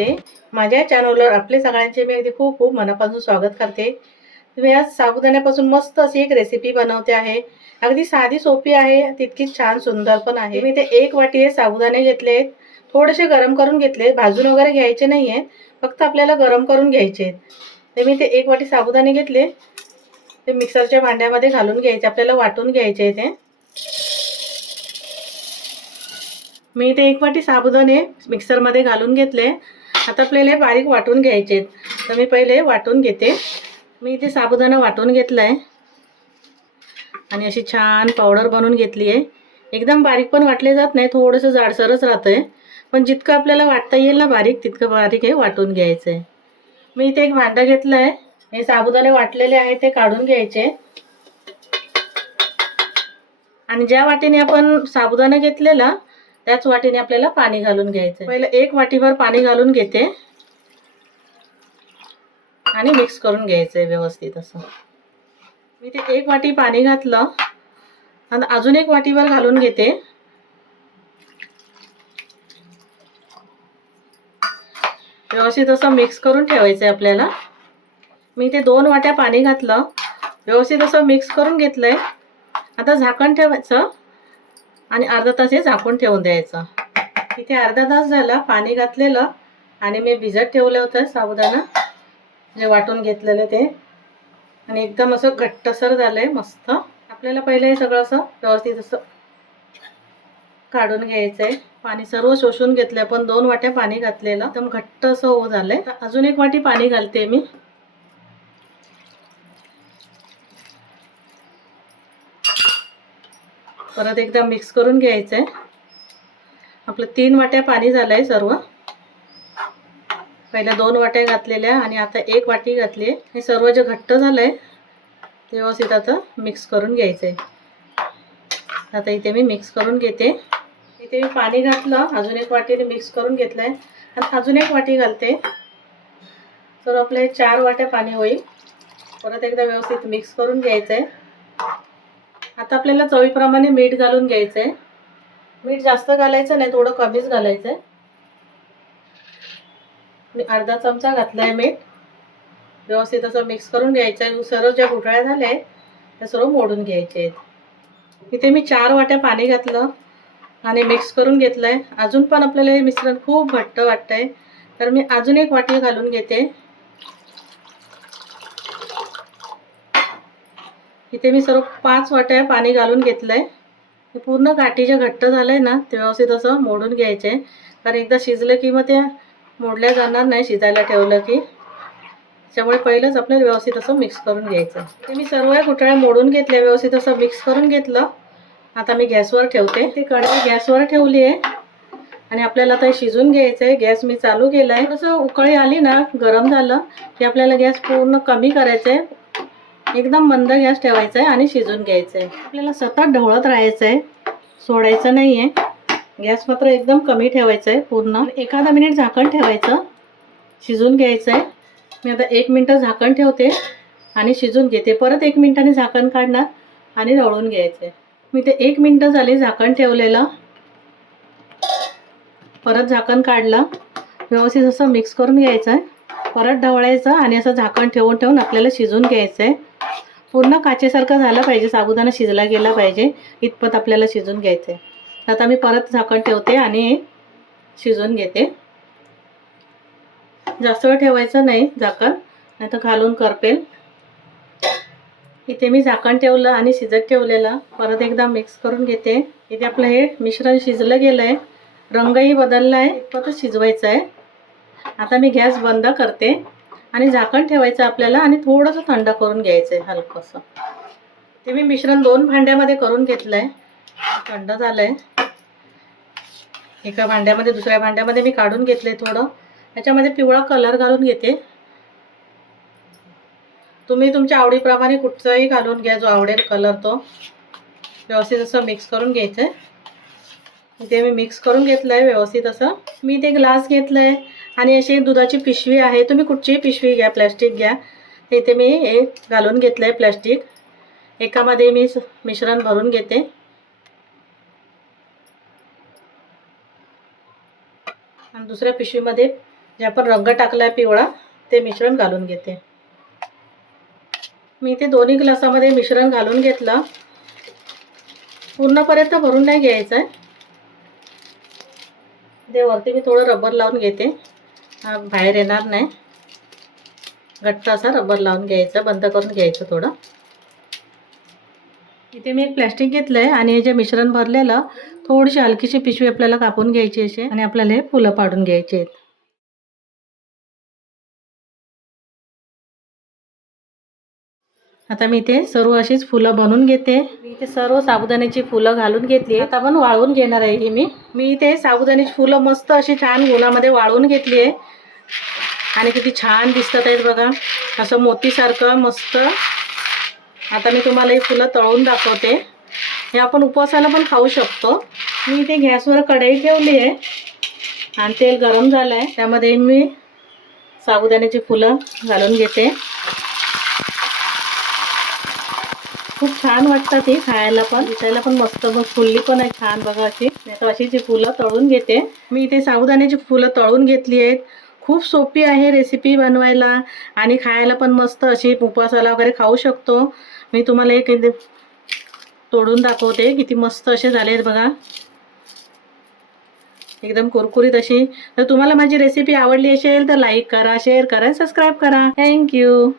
करते. माझ्या चॅनलवर आपले सगळ्यांचे मी अगदी खूप खूप मनापासून स्वागत करते. मी आज साबुदाण्यापासून मस्त अशी एक रेसिपी बनवते आहे. अगदी साधी सोपी आहे तितकीच छान सुंदर पण आहे. मी ते एक वाटी हे साबुदाणे घेतले. आहेत थोडेसे गरम करून घेतले. भाजून वगैरे घ्यायचे नाही आहेत फक्त आपल्याला गरम करून घ्यायचे आहेत. ते मी ते एक वाटी साबुदाणे घेतले. ते मिक्सरच्या भांड्यामध्ये घालून घ्यायचे. आपल्याला वाटून घ्यायचे आहे ते. मी ते एक वाटी साबुदाणे मिक्सरमध्ये घालून घेतले. आता आपल्याला बारीक वाटून घ्यायचे तर मी पहिले वाटून घेते. मी इथे साबुदाणा वाटून घेतला आहे आणि अशी छान पावडर बनवून घेतली आहे. एकदम बारीक पण वाटले जात नाही थोडंसं जाडसरच राहतं आहे पण जितकं आपल्याला वाटता येईल ना बारीक तितकं बारीक हे वाटून घ्यायचं आहे मी इथे एक भांडं घेतलं आहे हे साबुदाणे वाटलेले आहे ते काढून घ्यायचे. आणि ज्या वाटीने आपण साबुदाणा घेतलेला त्याच वाटीने आपल्याला पाणी घालून घ्यायचं पहिलं एक वाटीभर पाणी घालून घेते. आणि मिक्स करून घ्यायचं आहे व्यवस्थित असं. मी ते एक वाटी पाणी घातलं. आणि अजून एक वाटीभर घालून घेते. व्यवस्थित असं मिक्स करून ठेवायचं आहे आपल्याला. मी ते दोन वाट्या पाणी घातलं. व्यवस्थित असं मिक्स करून घेतलं आहे आता झाकण ठेवायचं. आणि अर्धा तास हे झाकून ठेवून द्यायचं. इथे अर्धा तास झाला पाणी घातलेलं आणि मी भिजत ठेवलं होतं साबुदाणा जे वाटून घेतलेलं ते. आणि एकदम असं घट्टसर झालं आहे मस्त. आपल्याला पहिलं हे सगळं असं व्यवस्थित असं काढून घ्यायचं आहे पाणी सर्व शोषून घेतलं पण दोन वाट्या पाणी घातलेलं. एकदम घट्ट असं हो झालं आहे अजून एक वाटी पाणी घालते मी. परत एकदा मिक्स करून घ्यायचं आहे आपलं तीन वाट्या पाणी झालं आहे सर्व. पहिल्या दोन वाट्या घातलेल्या आणि आता एक वाटी घातली आहे. हे सर्व जे घट्ट झालं आहे ते व्यवस्थित आता मिक्स करून घ्यायचं आहे आता इथे मी मिक्स करून घेते. इथे मी पाणी घातलं अजून एक वाटीने मिक्स करून घेतलं आहे आणि अजून एक वाटी घालते. तर आपले चार वाट्या पाणी होईल. परत एकदा व्यवस्थित मिक्स करून घ्यायचं आहे आता आपल्याला चवीप्रमाणे मीठ घालून घ्यायचं आहे मीठ जास्त घालायचं नाही थोडं कमीच घालायचं आहे मी अर्धा चमचा घातला आहे मीठ. व्यवस्थित असं मिक्स करून घ्यायचं आहे सर्व ज्या गुठळ्या झाल्या आहेत त्या सर्व मोडून घ्यायचे आहेत इथे मी चार वाट्या पाणी घातलं आणि मिक्स करून घेतलं आहे अजून पण आपल्याला हे मिश्रण खूप घट्ट वाटतं आहे तर मी अजून एक वाटी घालून घेते. इथे मी सर्व पाच वाट्या पाणी घालून घेतलं आहे हे पूर्ण गाठी जे घट्ट झालं आहे ना ते व्यवस्थित असं मोडून घ्यायचे. आहे कारण एकदा शिजलं की मग ते मोडल्या जाणार नाही शिजायला ठेवलं की. त्यामुळे पहिलंच आपल्याला व्यवस्थित असं मिक्स करून घ्यायचं ते मी सर्व कुठळ्या मोडून घेतल्या व्यवस्थित असं मिक्स करून घेतलं. आता मी गॅसवर ठेवते. ती कढई गॅसवर ठेवली आहे. आणि आपल्याला आता शिजून घ्यायचं आहे गॅस मी चालू केला आहे कसं उकळी आली ना गरम झालं की आपल्याला गॅस पूर्ण कमी करायचं आहे एकदम मंद गॅस ठेवायचा आहे आणि शिजून घ्यायचं आहे आपल्याला सतत ढवळत राहायचं आहे सोडायचं नाही आहे गॅस मात्र एकदम कमी ठेवायचं आहे पूर्ण. एखादा मिनिट झाकण ठेवायचं. शिजून घ्यायचं आहे मी आता एक मिनटं झाकण ठेवते आणि शिजून घेते. परत एक मिनटाने झाकण काढणार आणि ढवळून घ्यायचं आहे मी ते एक मिनटं झाली झाकण ठेवलेलं. परत झाकण काढलं. व्यवस्थित असं मिक्स करून घ्यायचं आहे परत ढवळायचं आणि असं झाकण ठेवून ठेवून आपल्याला शिजून घ्यायचं आहे पूर्ण काचेसारखं झालं पाहिजे साबुदाणा शिजला गेला पाहिजे इतपत आपल्याला शिजून घ्यायचं आहे आता मी परत झाकण ठेवते आणि शिजून घेते. जास्त वेळ ठेवायचं नाही झाकण नाही तर घालून करपेल. इथे मी झाकण ठेवलं आणि शिजत ठेवलेलं. परत एकदा मिक्स करून घेते. इथे आपलं हे मिश्रण शिजलं गेलं आहे रंगही बदलला आहे इतपतच शिजवायचं आहे आता मी गॅस बंद करते. आणि झाकण ठेवायचं आपल्याला आणि थोडंसं थंड करून घ्यायचं आहे हलकंसं. ते मी मिश्रण दोन भांड्यामध्ये करून घेतलं आहे थंड झालं आहे एका भांड्यामध्ये दुसऱ्या भांड्यामध्ये मी काढून घेतले थोडं. याच्यामध्ये पिवळा कलर घालून घेते. तुम्ही तुमच्या आवडीप्रमाणे कुठचाही घालून घ्या जो आवडेल कलर तो. व्यवस्थित असं मिक्स करून घ्यायचं आहे ते मी मिक्स करून घेतलं आहे व्यवस्थित असं. मी ते ग्लास घेतलं आहे आणि अशी दुधाची पिशवी आहे. तुम्ही कुठचीही पिशवी घ्या प्लॅस्टिक घ्या. इथे मी हे घालून घेतलं आहे प्लॅस्टिक. एकामध्ये मी मिश्रण भरून घेते. आणि दुसऱ्या पिशवीमध्ये जे आपण रंग टाकला आहे पिवळा ते मिश्रण घालून घेते. मी इथे दोन्ही ग्लासामध्ये मिश्रण घालून घेतलं. पूर्णपर्यंत भरून नाही घ्यायचं आहे ते वरती मी थोडं रबर लावून घेते. हा बाहेर येणार नाही. घट्ट असा रबर लावून घ्यायचं बंद करून घ्यायचं थोडं. इथे मी एक प्लॅस्टिक घेतलं आहे आणि हे जे मिश्रण भरलेलं थोडीशी हलकीशी पिशवी आपल्याला कापून घ्यायची असे आणि आपल्याला हे फुलं पाडून घ्यायची आहेत. आता मी इथे सर्व अशीच फुलं बनवून घेते. मी इथे सर्व साबुदाण्याची फुलं घालून घेतली आता पण वाळवून घेणार आहे ही मी. मी इथे साबुदाण्याची फुलं मस्त अशी छान गुलामध्ये वाळवून घेतली आहे. आणि किती छान दिसतात आहेत बघा. असं मोतीसारखं मस्त. आता मी तुम्हाला ही फुलं तळून दाखवते. हे आपण उपवासाला पण खाऊ शकतो. मी इथे गॅसवर कढई ठेवली आहे. आणि तेल गरम झालं आहे त्यामध्ये मी साबुदाण्याची फुलं घालून घेते. खूप छान वाटतात ही खायला पण. दिसायला पण मस्त मग फुलली पण आहे छान बघा अशी. मी आता अशी जी फुलं तळून घेते. मी इथे साबुदाण्याची फुलं तळून घेतली आहेत. खूप सोपी आहे रेसिपी बनवायला आणि खायला पण मस्त अशी उपवासाला वगैरे खाऊ शकतो. मी तुम्हाला एक तोडून दाखवते. किती मस्त असे झाले आहेत बघा. एकदम कुरकुरीत अशी. तर तुम्हाला माझी रेसिपी आवडली असेल तर लाईक करा शेअर करा सबस्क्राईब करा. थँक्यू